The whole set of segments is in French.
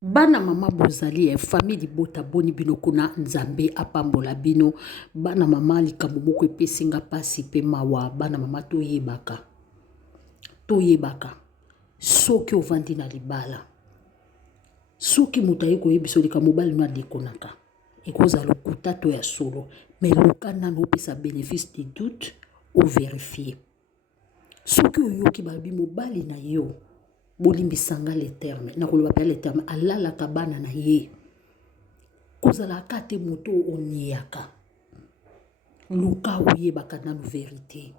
Bana mama bozali famille libota boni bino kuna nzambe apambola bino bana mama likambo moko epesinga pasi pe mawa bana mama toyebaka soki ovandi na libala soki moto aye koyebiso likambo mobali no adekonaka ekozala lokuta to ya solo mais luka nano opesa bénéfice de doute ovérifie soki oyoki babi mobali na yo bolimbisanga les termes nakoloba pe les termes alalaka bana na ye kozalaka te moto oniaka luka oyebaka nanu vérité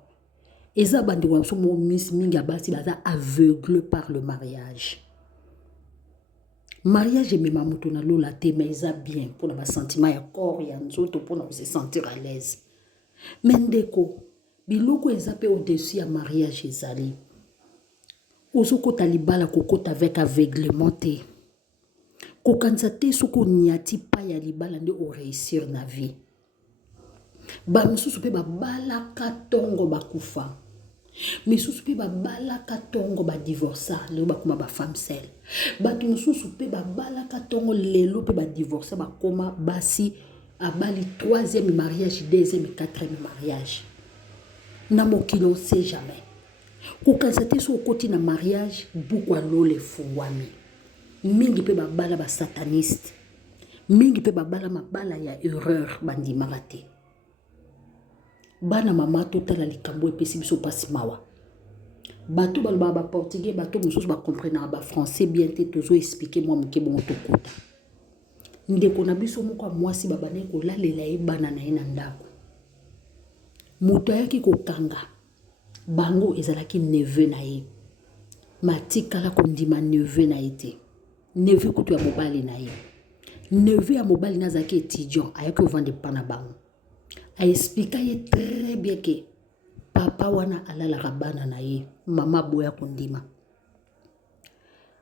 eza bandeko na biso mingi ya basi baza aveugle par le mariage mariage emema moto na lola te mais eza bien mpona basentiment ya corps ya nzoto mpona se sentir à l'aise mais ndeko biloko eza pe au-dessus ya mariage ezali ozokota libala kokota avec aveuglement te kokanisa te soki oniati pa ya libala nde oréussir na vie bamisusu mpe babalaka ntongo bakufa misusu mpe babalaka ntongo badivorsa lelo bakoma bafemme sele bato mosusu mpe babalaka ntongo lelo mpe badivorsa bakoma basi abali 3e mariage 2e 4e mariage na mokili on sait jamais kokanisa te so okoti na mariage buku alola efungwami mingi mpe babala basataniste mingi mpe babala mabala ya erreur bandimaka te bana mama totala likambo epesi biso pasi mawa bato balobaka baportugais bato mosusu bakomprenaka bafrançais bien te tozo explike mwa moke bongo tokota ndeko na biso moko ya mwasi babandaki kolalela ye bana na ye na ndako moto ayaki kokanga bango ezalaki neveu na ye matikala kondima neveu na ye te neveu kutu ya mobali na ye neveu ya mobali na azalaki étudiant ayaki ovande pa na bango aexplika ye très bien ke papa wana alalaka bana na ye mama boya kondima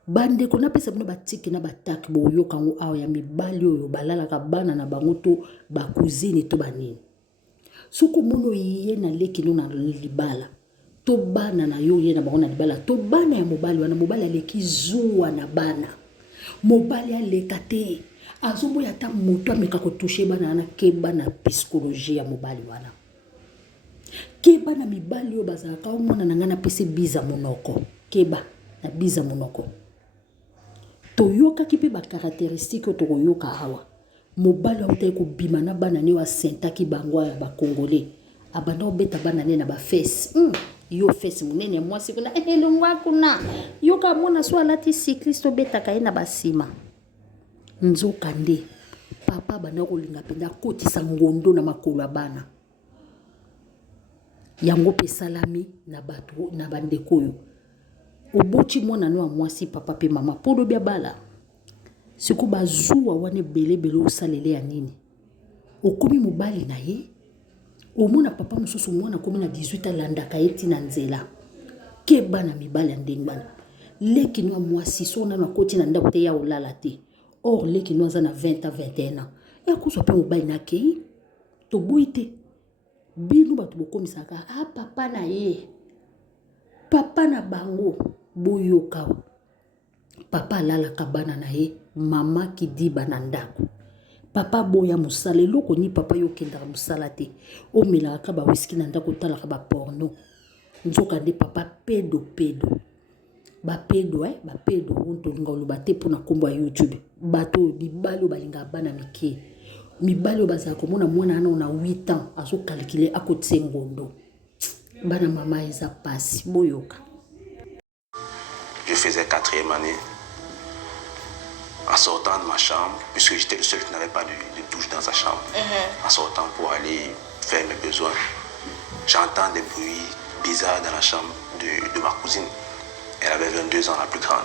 bandeko napesa bino batiki na bataki boyoka yango awa ya mibali oyo balalaka bana na bango to bacousine to banini soki omoni oye na leki no na libala to bana na yo ye na bango na libala to bana ya mobali wana mobali aleki zuwa na bana mobali aleka te azoboya ata moto ameka kotushe bana wana keba na psychologie ya mobali wana keba na mibali oyo bazalaka omona na ngai napesi biza monoko keba na biza monoko toyokaki mpe bakarakteristike oyo tokoyoka awa mobali autaki kobima na bana ne oyo asentaki bango ya bakongole abanda obeta bana ne na bafese yo fese monene ya mwasi kuna elongwa kuna yoka mona so alati cycliste obetaka ye na basima nzoka nde papa banda kolinga mpenza akotisa ngondo na makolo ya bana yango mpe esalami na bato na bandeko oyo oboti mwana no ya mwasi papa mpe mama mpo lobi abala siku bazuwa wana ebelebele osalele ya nini okomi mobali na ye omona papa mosusu mwana akomi na 18 alandaka ye ntina nzela keba na mibali ya ndenge wana leki no ya mwasi so nano akoti na ndako te ya olala te or leki no aza na 20 à 21 ans yakozwa mpe mobali na akei toboyi te bino bato bokomisaka papa na ye papa na bango boyoka papa alalaka bana na ye mama kidiba na ndako papa boya mosala eloko ni papa yo kendaka mosala te omelaka bawiski na ndako otalaka baporno nzoka nde papa pedo bapedo ontolinga oloba te mpona nkombo ya youtube bato mibali oyo balingaka bana mike mibali oyo bazala komona mwana ana na 8 ans azokalkile akotise ngondo bana mama eza pasi boyoka. Je faisais 4e année. En sortant de ma chambre, puisque j'étais le seul qui n'avait pas de douche dans sa chambre, en sortant pour aller faire mes besoins, j'entends des bruits bizarres dans la chambre de ma cousine. Elle avait 22 ans, la plus grande.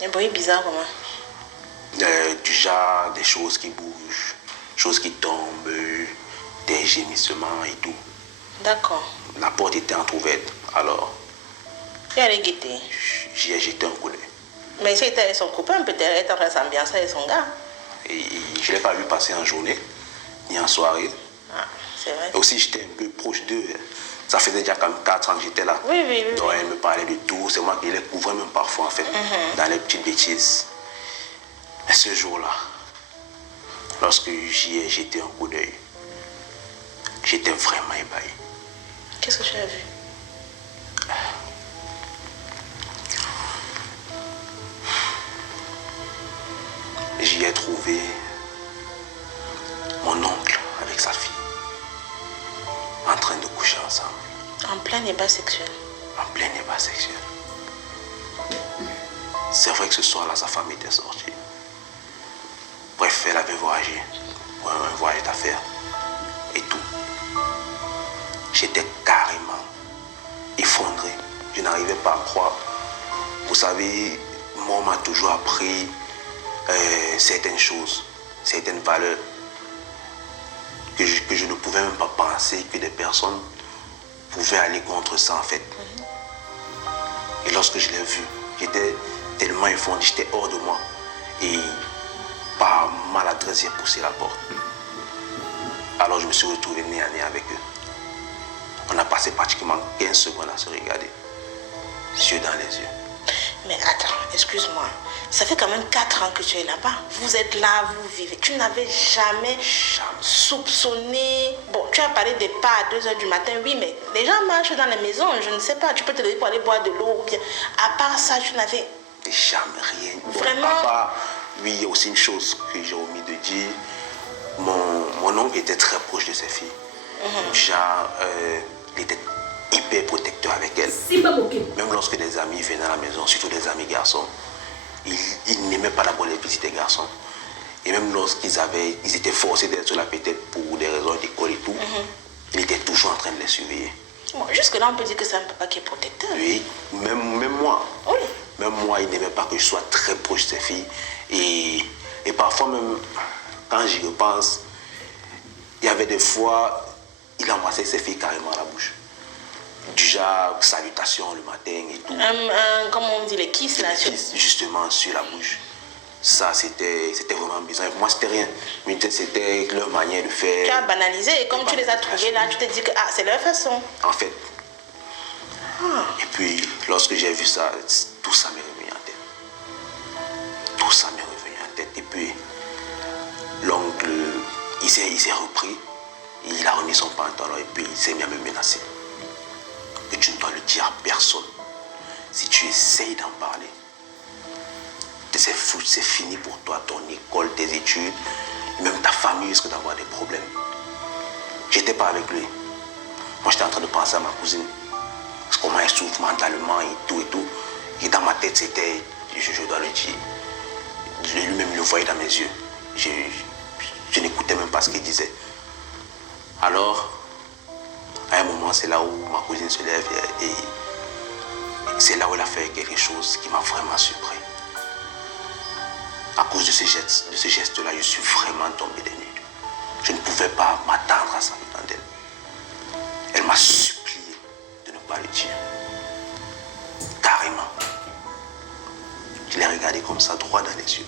Des bruits bizarres comment? Du genre des choses qui bougent, choses qui tombent, des gémissements et tout. D'accord. La porte était entrouverte, alors Et elle est guettée. j'y ai jeté un coup d'œil. Mais si elle est son copain, peut-être elle est en train de s'ambiancer avec son gars. Et je ne l'ai pas vu passer en journée, ni en soirée. Ah, c'est vrai. Et aussi, j'étais un peu proche d'eux. Ça faisait déjà comme 4 ans que j'étais là. Oui. Donc, elle me parlait de tout. C'est moi qui les couvrais même parfois, en fait, dans les petites bêtises. Et ce jour-là, lorsque j'y ai jeté un coup d'œil, j'étais vraiment ébahi. Qu'est-ce que tu as vu? J'y ai trouvé mon oncle avec sa fille, en train de coucher ensemble. En plein débat sexuel. En plein débat sexuel. C'est vrai que ce soir-là, sa femme était sortie. Bref, elle avait voyagé pour un voyage d'affaires et tout. J'étais carrément effondré. Je n'arrivais pas à croire. Vous savez, moi, on m'a toujours appris certaines choses, certaines valeurs que je ne pouvais même pas penser que des personnes pouvaient aller contre ça en fait. Et lorsque je l'ai vu, j'étais tellement effondré, j'étais hors de moi. Et par maladresse, j'ai poussé la porte. Alors je me suis retrouvé nez à nez avec eux. On a passé pratiquement 15 secondes à se regarder, yeux dans les yeux. Mais attends, excuse-moi. Ça fait quand même 4 ans que tu es là-bas. Vous êtes là, vous vivez. Tu n'avais jamais soupçonné... Bon, tu as parlé des pas à 2h du matin, oui, mais les gens marchent dans les maisons, je ne sais pas. Tu peux te lever pour aller boire de l'eau ou bien... À part ça, tu n'avais... Jamais rien. Bon, Vraiment? Papa, oui, il y a aussi une chose que j'ai omis de dire. Mon oncle était très proche de ses filles. Genre, il était hyper protecteur avec elles. Même lorsque des amis venaient à la maison, surtout des amis garçons, il n'aimait pas d'abord les visites des garçons. Et même lorsqu'ils étaient forcés d'être sur la pétette pour des raisons d'école et tout, il était toujours en train de les surveiller. Bon, jusque-là, on peut dire que c'est un papa qui est protecteur. Oui, même moi. Oui. Même moi, il n'aimait pas que je sois très proche de ses filles. Et parfois même, quand j'y repense, il y avait des fois, il embrassait ses filles carrément à la bouche. Du genre, salutations le matin et tout. Comment on dit, les kisses là? Justement, sur la bouche. Ça, c'était vraiment bizarre. Pour moi, c'était rien. Mais c'était leur manière de faire. Tu as banalisé et comme tu les as trouvés là, tu te dis que c'est leur façon. En fait. Et puis, lorsque j'ai vu ça, tout ça m'est revenu en tête. Tout ça m'est revenu en tête. Et puis, l'oncle, il s'est repris. Il a remis son pantalon et puis il s'est mis à me menacer. Et tu ne dois le dire à personne. Si tu essayes d'en parler, c'est fou, c'est fini pour toi, ton école, tes études, même ta famille risque d'avoir des problèmes. J'étais pas avec lui. Moi, j'étais en train de penser à ma cousine. Parce qu'on m'a souffre mentalement et tout et tout. Et dans ma tête, c'était, je dois le dire, lui-même le voyait dans mes yeux. Je n'écoutais même pas ce qu'il disait. Alors, à un moment, c'est là où ma cousine se lève et c'est là où elle a fait quelque chose qui m'a vraiment surpris. À cause de ce geste-là, je suis vraiment tombé des nues. Je ne pouvais pas m'attendre à ça dedans d'elle. Elle m'a supplié de ne pas le dire. Carrément. Je l'ai regardé comme ça, droit dans les yeux.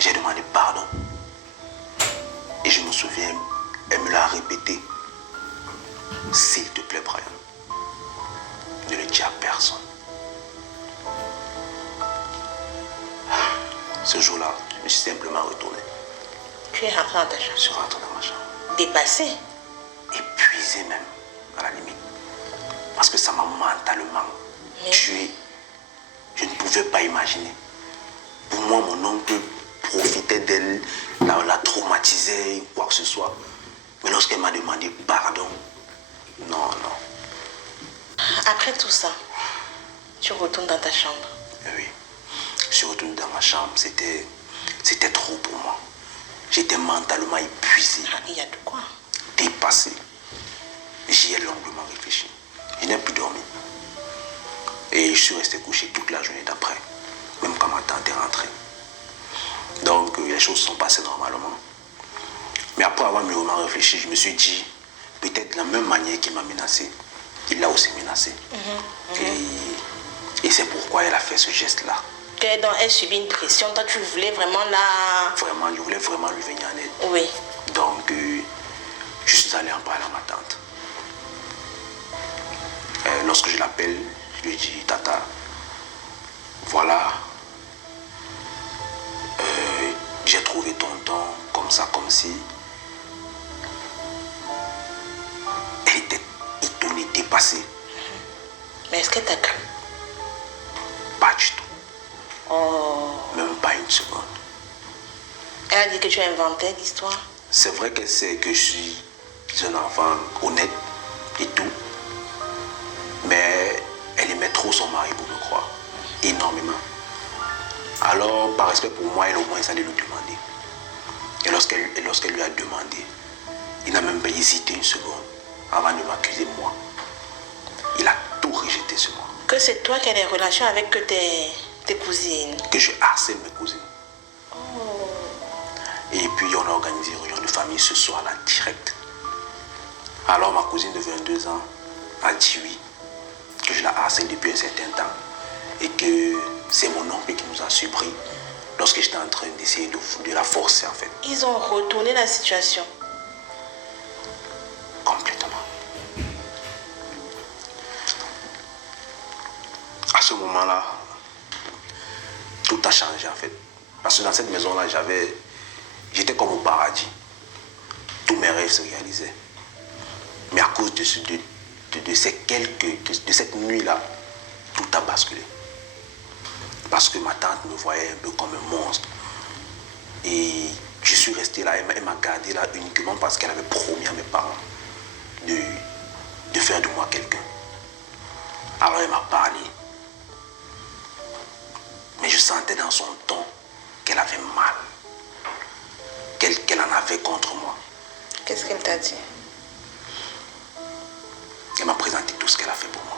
J'ai demandé pardon. Et je me souviens, elle me l'a répété. S'il te plaît, Brian, ne le dis à personne. Ce jour-là, je me suis simplement retourné. Tu es rentré dans ta chambre? Je suis rentré dans ma chambre. Dépassé? Épuisé même, à la limite. Parce que ça m'a mentalement tué. Je ne pouvais pas imaginer. Pour moi, mon oncle profitait d'elle, la traumatisait, quoi que ce soit. Mais lorsqu'elle m'a demandé pardon, non. Après tout ça, tu retournes dans ta chambre? Oui. Je suis retourné dans ma chambre. C'était trop pour moi. J'étais mentalement épuisé. Il y a de quoi? Dépassé. J'y ai longuement réfléchi. Je n'ai plus dormi. Et je suis resté couché toute la journée d'après. Même quand ma tante est rentrée. Donc les choses sont passées normalement. Mais après avoir mûrement réfléchi, je me suis dit, peut-être de la même manière qu'il m'a menacé, il l'a aussi menacé. Et c'est pourquoi elle a fait ce geste-là. Donc elle subit une pression, toi tu voulais vraiment la... Vraiment, je voulais vraiment lui venir en aide. Oui. Donc, je suis allé en parler à ma tante. Lorsque je l'appelle, je lui dis, Tata, voilà, trouvé tonton comme ça, comme si. Elle était étonnée, dépassée. Mais est-ce qu'elle t'a cru? Pas du tout. Oh. Même pas une seconde. Elle a dit que tu as inventé l'histoire. C'est vrai qu'elle sait que je suis un enfant honnête et tout. Mais elle aimait trop son mari pour me croire. Énormément. Alors, par respect pour moi, elle au moins allait lui demander. Et lorsqu'elle lui a demandé, il n'a même pas hésité une seconde avant de m'accuser moi. Il a tout rejeté sur moi. Que c'est toi qui as des relations avec tes cousines. Que je harcèle mes cousines. Et puis on a organisé une réunion de famille ce soir-là, direct. Alors ma cousine de 22 ans a dit oui, que je la harcèle depuis un certain temps. Et que c'est mon oncle qui nous a surpris lorsque j'étais en train d'essayer de la forcer en fait. Ils ont retourné la situation. Complètement. À ce moment-là, tout a changé en fait. Parce que dans cette maison-là, j'étais comme au paradis. Tous mes rêves se réalisaient. Mais à cause de cette nuit-là, tout a basculé. Parce que ma tante me voyait un peu comme un monstre. Et je suis resté là, elle m'a gardé là uniquement parce qu'elle avait promis à mes parents de faire de moi quelqu'un. Alors elle m'a parlé. Mais je sentais dans son ton qu'elle avait mal. Qu'elle en avait contre moi. Qu'est-ce qu'elle t'a dit? Elle m'a présenté tout ce qu'elle a fait pour moi.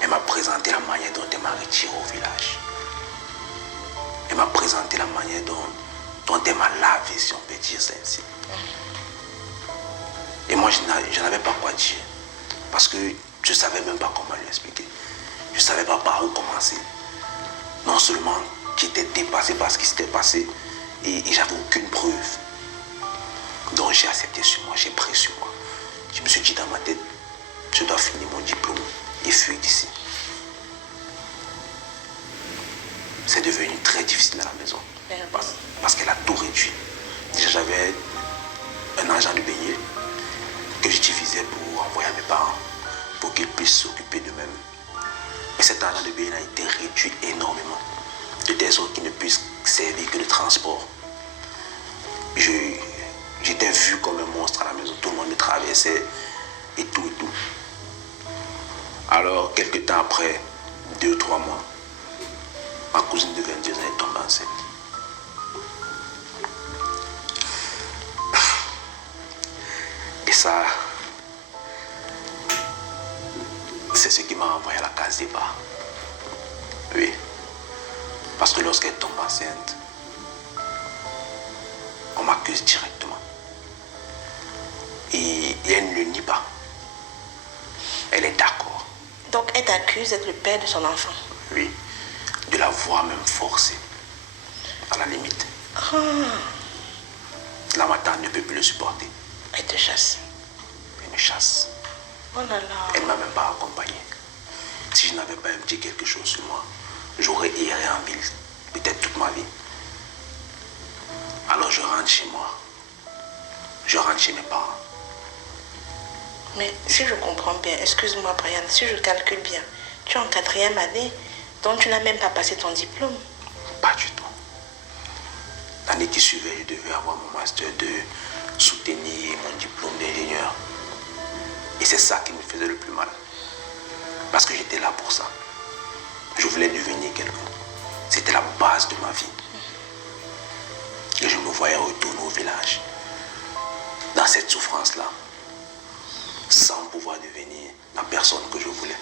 Elle m'a présenté la manière dont elle m'a retiré au village. Elle m'a présenté la manière dont elle m'a lavé, si on peut dire ça ainsi. Et moi, je n'avais pas quoi dire. Parce que je ne savais même pas comment lui expliquer. Je ne savais pas par où commencer. Non seulement j'étais dépassé par ce qui s'était passé, et j'avais aucune preuve. Donc j'ai accepté sur moi, j'ai pris sur moi. Je me suis dit dans ma tête, je dois finir mon diplôme et fuir d'ici. C'est devenu très difficile à la maison. Parce qu'elle a tout réduit. Déjà j'avais un argent de beignet que j'utilisais pour envoyer à mes parents, pour qu'ils puissent s'occuper d'eux-mêmes. Mais cet argent de beignet a été réduit énormément, de telle sorte qu'il ne puisse servir que de transport. J'étais vu comme un monstre à la maison, tout le monde me traversait et tout et tout. Alors, quelques temps après, 2 ou 3 mois, ma cousine de 22 ans est tombée enceinte. Et ça, c'est ce qui m'a envoyé à la case départ. Oui. Parce que lorsqu'elle tombe enceinte, on m'accuse directement. Et elle ne le nie pas. Elle est d'accord. Donc elle t'accuse d'être le père de son enfant? Oui. De l'avoir même forcé. À la limite. Là, ma tante ne peut plus le supporter. Elle te chasse? Elle me chasse. Oh là là. Elle ne m'a même pas accompagné. Si je n'avais pas un petit quelque chose sur moi, j'aurais erré en ville, peut-être toute ma vie. Alors je rentre chez moi. Je rentre chez mes parents. Mais si je comprends bien, excuse-moi Brian, si je calcule bien, tu es en 4e année, donc tu n'as même pas passé ton diplôme? Pas du tout. L'année qui suivait, je devais avoir mon master 2, soutenir mon diplôme d'ingénieur. Et c'est ça qui me faisait le plus mal. Parce que j'étais là pour ça. Je voulais devenir quelqu'un. C'était la base de ma vie. Et je me voyais retourner au village. Dans cette souffrance-là. Sans pouvoir devenir la personne que je voulais.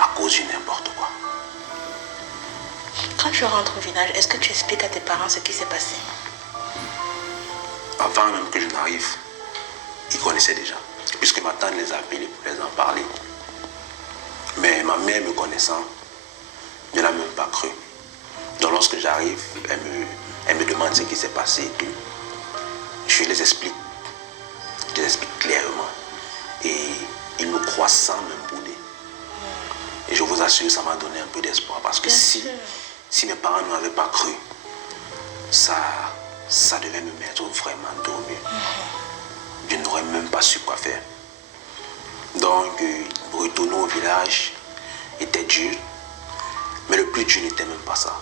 À cause de n'importe quoi. Quand tu rentres au village, est-ce que tu expliques à tes parents ce qui s'est passé? Avant même que je n'arrive, ils connaissaient déjà. Puisque ma tante les a appelés pour les en parler. Mais ma mère me connaissant, ne l'a même pas cru. Donc lorsque j'arrive, elle me demande ce qui s'est passé et tout. Je les explique. Je les explique clairement. Et ils me croient sans même bouder. Et je vous assure, ça m'a donné un peu d'espoir. Parce que si mes parents ne m'avaient pas cru, ça devait me mettre vraiment dormi. Je n'aurais même pas su quoi faire. Donc, retourner au village était dur. Mais le plus dur n'était même pas ça.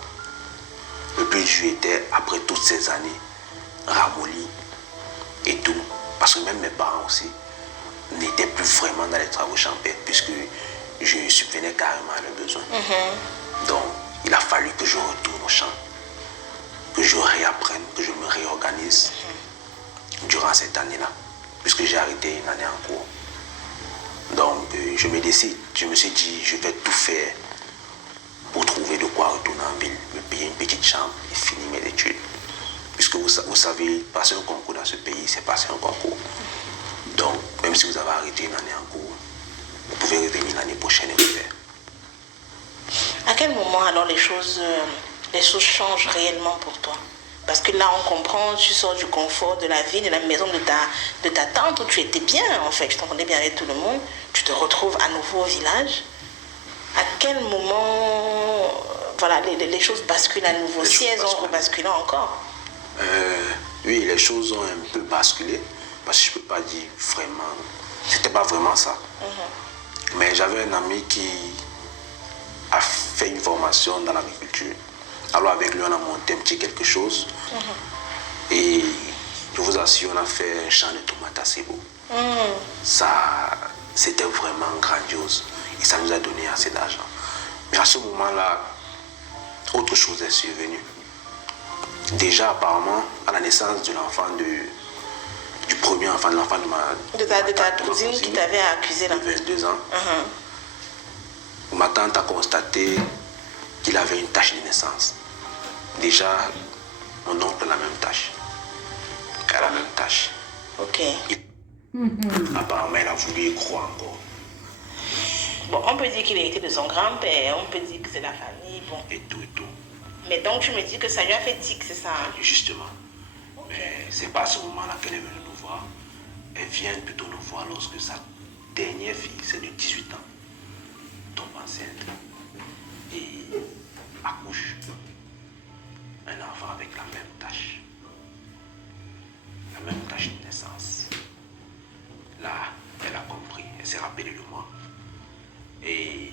Le plus dur était, après toutes ces années, ramolli et tout. Parce que même mes parents aussi n'étaient plus vraiment dans les travaux champêtres, puisque je subvenais carrément à leurs besoins. Donc, il a fallu que je retourne au champ, que je réapprenne, que je me réorganise durant cette année-là, puisque j'ai arrêté une année en cours. Donc, je me suis dit, je vais tout faire pour trouver de quoi retourner en ville, me payer une petite chambre et finir mes études. Puisque vous savez, passer un concours dans ce pays, c'est passer un concours. Donc, même si vous avez arrêté une année en cours, vous pouvez revenir l'année prochaine et refaire. À quel moment alors les choses changent réellement pour toi? Parce que là, on comprend, tu sors du confort de la vie, de la maison de ta tante où tu étais bien, en fait, tu t'entendais bien avec tout le monde, tu te retrouves à nouveau au village. À quel moment voilà, les choses basculent à nouveau, si elles ont rebasculé encore? Oui, les choses ont un peu basculé, parce que je ne peux pas dire vraiment, c'était pas vraiment ça. Mais j'avais un ami qui a fait une formation dans l'agriculture. Alors avec lui, on a monté un petit quelque chose. Et je vous assure, on a fait un champ de tomates assez beau. Ça, c'était vraiment grandiose. Et ça nous a donné assez d'argent. Mais à ce moment-là, autre chose est survenue. Déjà, apparemment, à la naissance de l'enfant du premier enfant, de l'enfant de ta cousine qui t'avait accusé là. De 22 ans. Ma tante a constaté qu'il avait une tache de naissance. Déjà, mon oncle a la même tache. Elle a la même tache. Ok. Apparemment, elle a voulu y croire encore. Bon, on peut dire qu'il a été de son grand-père, on peut dire que c'est la famille, bon. Et tout, et tout. Mais donc, tu me dis que ça lui a fait tic, c'est ça? Justement. Mais c'est pas à ce moment-là qu'elle est venue nous voir. Elle vient plutôt nous voir lorsque sa dernière fille, c'est de 18 ans, tombe enceinte et accouche un enfant avec la même tache. La même tache de naissance. Là, elle a compris, elle s'est rappelée de moi. Et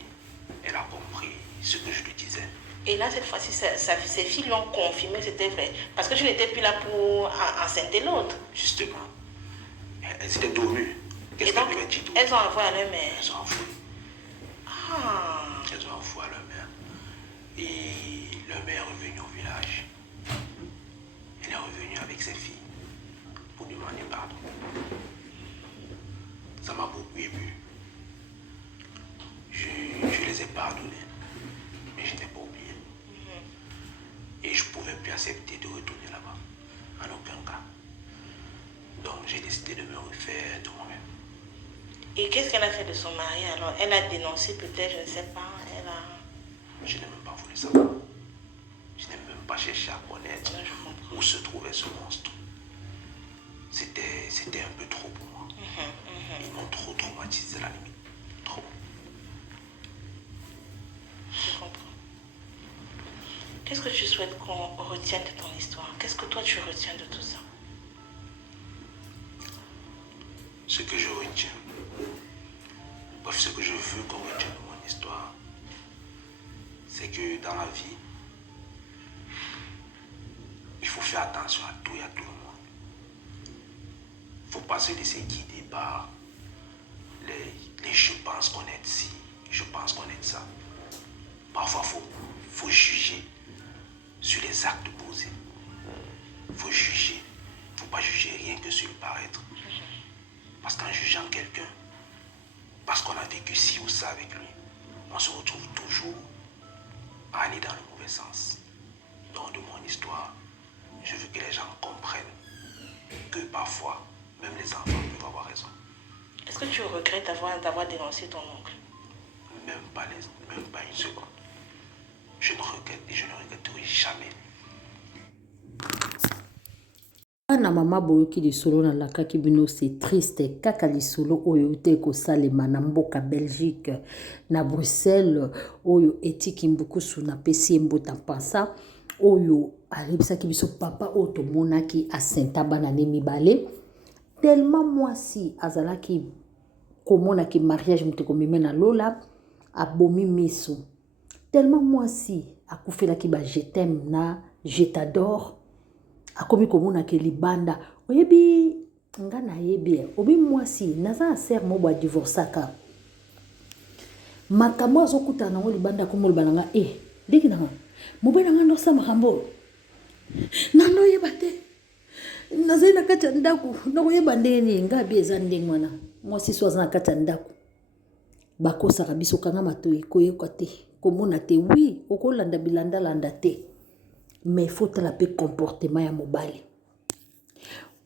elle a compris ce que je lui disais. Et là, cette fois-ci, ses filles lui ont confirmé que c'était vrai. Parce que tu n'étais plus là pour enceinte l'autre. Justement. Elles étaient dormies. Qu'est-ce qu'elles devaient dire? Elles ont envoyé à leur mère. Elles ont envoyé. Elles ont envoyé à leur mère. Et leur mère est revenue au village. Elle est revenue avec ses filles pour demander pardon. Ça m'a beaucoup ému. Je les ai pardonnés, mais je n'ai pas oublié. Et je ne pouvais plus accepter de retourner là-bas, en aucun cas. Donc j'ai décidé de me refaire de moi-même. Et qu'est-ce qu'elle a fait de son mari alors? Elle a dénoncé peut-être, je ne sais pas. Je n'ai même pas voulu savoir. Je n'ai même pas cherché à connaître où se trouvait ce monstre. C'était un peu trop pour moi. Ils m'ont trop traumatisé à la limite. Trop. Je comprends. Qu'est-ce que tu souhaites qu'on retienne de ton histoire? Qu'est-ce que toi tu retiens de tout ça? Ce que je retiens, bref, ce que je veux qu'on retienne de mon histoire, c'est que dans la vie, il faut faire attention à tout et à tout le monde. Il ne faut pas se laisser guider par les je pense connaître ci, je pense connaître ça. Parfois, il faut juger sur les actes posés. Il faut juger. Il ne faut pas juger rien que sur le paraître. Parce qu'en jugeant quelqu'un, parce qu'on a vécu ci ou ça avec lui, on se retrouve toujours à aller dans le mauvais sens. Donc, de mon histoire, je veux que les gens comprennent que parfois, même les enfants peuvent avoir raison. Est-ce que tu regrettes d'avoir dénoncé ton oncle? Même pas une seconde. Je ne regrette et je ne regretterai jamais. Na mama boyoki lisolo na lakaki bino c'est triste kaka lisolo oyo te kosalema na mboka Belgique na Bruxelles oyo etiki mbukusu na pesi mbota pasa oyo alebisaki biso papa oyo tomonaki asenta bana ne mibale tellement mwasi azalaki komonaki mariage moto komeme na lola abomi miso tellement mwasi akufelaki ba je t'aime na je t'adore akomi komonaki libanda oyebi nga na yebi obi mwasi naza ser mo ba divorcaka makambo azokutana nango libanda akomoloba nga deki nanga mobali nanga ndosa makambo nano yeba te nazali na kati ya ndako nakoyeba ndeni nga bi eza ndenge wana mwasi so aza na kati ya ndako bakosaka biso kanga matoi koyoka te komona te wi okolanda bilanda te mais faut tala pe comportement ya mobali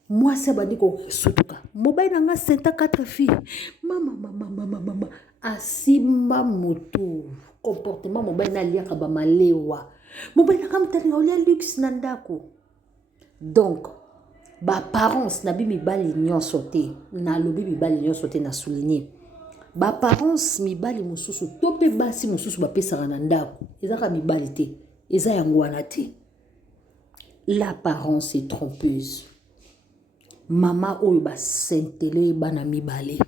mwasi abandi kosutuka mobali nanga senta 4 filles mama asimba motu comportement mobali na liaka ba malewa mobali nanga mutali olia luxe na ndako donc ba parents na bi mibali nyonso te na lobi mibali nyonso te na souligner ba parents mibali mususu to pe basi mususu ba pesaka na ndako ezaka mibali te eza yango wana te l'apparence est trompeuse mama oyo ba sentele bana mibale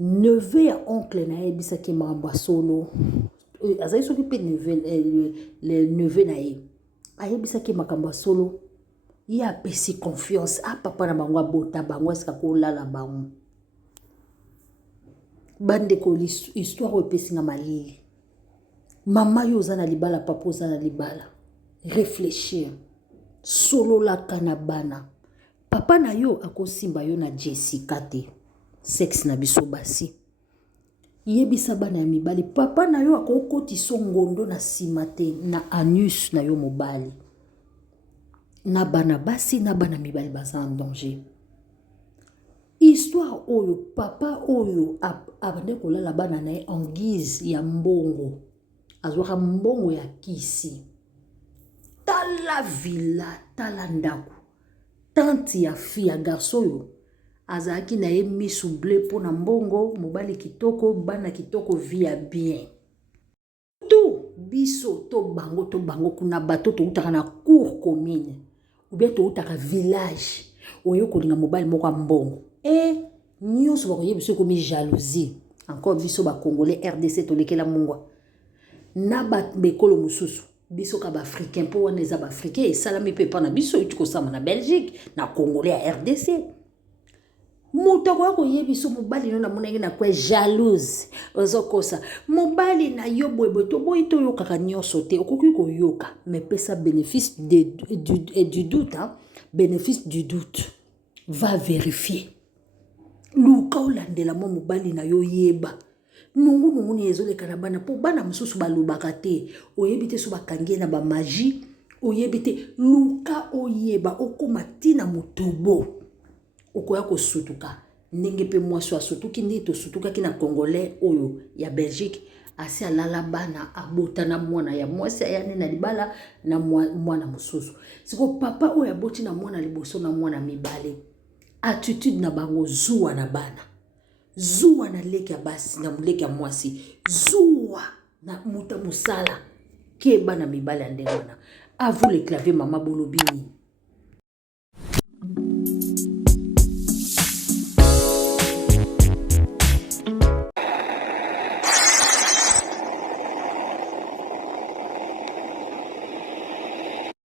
neveu ya oncle na ye bisaki makambo solo azali soki pe le neveu na ye ayebisaki makambo solo ye apesi confiance papa na bango abota bango esika kolala bango bandeko histoire oyo epesinga malili mama yo oza na libala papa oza na libala réfléchir sololaka na bana papa na yo akosimba yo na Jessica te sexe na biso basi yebisa bana ya mibali papa na yo akokotisa ngondo na nsima te na anus na yo mobali na bana basi na bana mibali baza en danger histoire oyo papa oyo abande kolala bana na ye en guise ya mbongo azwaka mbongo ya kisi tala villa tala ndako tanti ya fille ya garçon oyo azalaki na ye misu ble mpo na mbongo mobali kitoko bana kitoko via bien tout biso to bango kuna bato toutaka na cour commune ou bien toutaka village oyo kolinga mobali moko mbongo nyonso bakoyebiso komi jalousie encore biso ba congolais RDC tolekela mungwa na bekolo mususu biso ka ba africain po wana eza ba africain esalami pe pa na biso utikosama na Belgique na congolais ya RDC moto ko yebiso mobali no na monenge na kwa jalouse ozokosa mobali na yo boyebo to boy to yokaka nyonso te okoki ko yoka mais pesa bénéfice du doute bénéfice du doute va vérifier luka olandela mo mobali na yo yeba nungu ni ezoleka na bana po bana mususu balobaka te oyebi te so bakangie na ba magie oyebi te luka oyeba okoma tina motobo okoya kosutuka ndenge pe mwasi asutuki ndi tosutukaki na congolais oyo ya Belgique asi alala bana abota na mwana ya mwasi ayane na libala na mwana mususu siko papa oyo aboti na mwana liboso na mwana mibale attitude na bango zuwa na bana zuwa na leki ya basi na muleki ya mwasi zuwa na muta musala ke bana mibale ya ndenge wana a vous le clavier mama bolobini